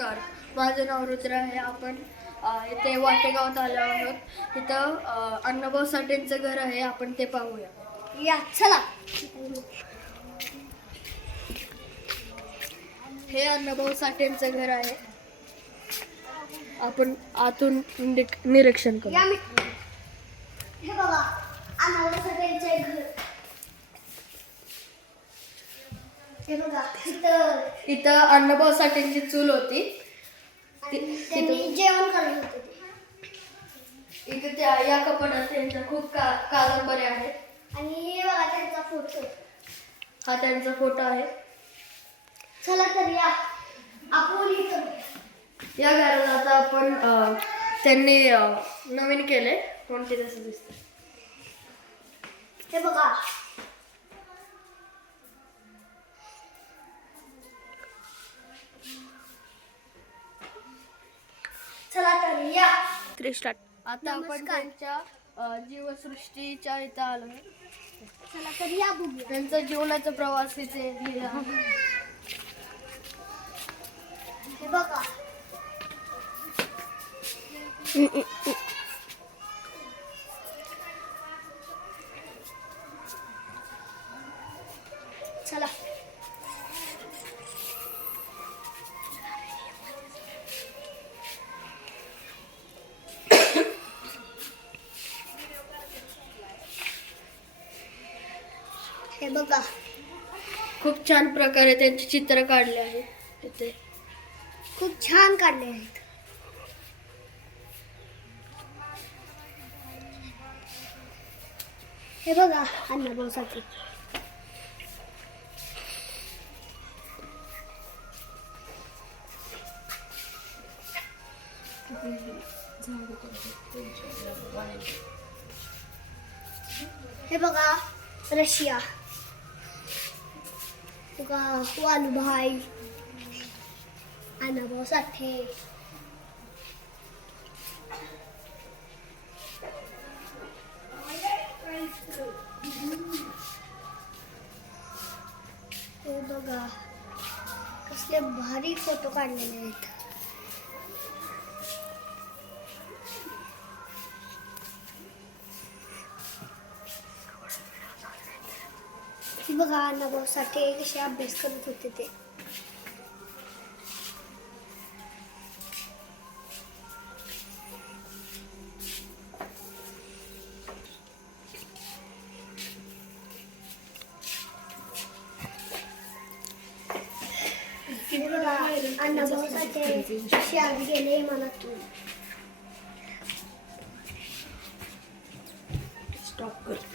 नमस्कार, माझं नाव रुद्र आहे. आपण इथे वाटेगावात आलो आहोत. इथं अण्णाभाऊ साठेंचं घर आहे. आपण ते पाहूया. या चला. हे अण्णाभाऊ साठेंचं घर आहे. आपण आतून निरीक्षण करू. या हे बघा अण्णाभाऊ साठेंचे घर. हे बघा इथं अण्णाभाऊ साठेंची चूल होती. त्यांनी जेवण करत होते. इथे त्या या कपाटात त्यांच्या खूप कादंबऱ्या आहेत. आणि हे बघा त्यांचा फोटो. हा त्यांचा फोटो आहे. चला तर या आपण इथं या घरात आता आपण त्यांनी नवीन केले कोणते तसं दिसतं. हे बघा चला तर या. आता आपण त्यांच्या जीवसृष्टीच्या इथं आलो. चला तर या बघूया. त्यांचा जीवनाचा प्रवास इथे लिहिला आहे. हे बघा चला. हे बघा खूप छान प्रकारे त्यांचे चित्र काढले आहे. इथे खूप छान काढले आहेत. हे बघा अण्णाभाऊ साठे. हे बघा रशिया. बघा वालूभाई अण्णाभाऊ साठे. हे बघा कसले भारी फोटो काढलेले आहेत. हे बघा अण्णाभाऊ साठे कसे अभ्यास करत होते ते. हे बघा अण्णाभाऊ साठे कसे आत गेले मनातून. स्टॉप कर.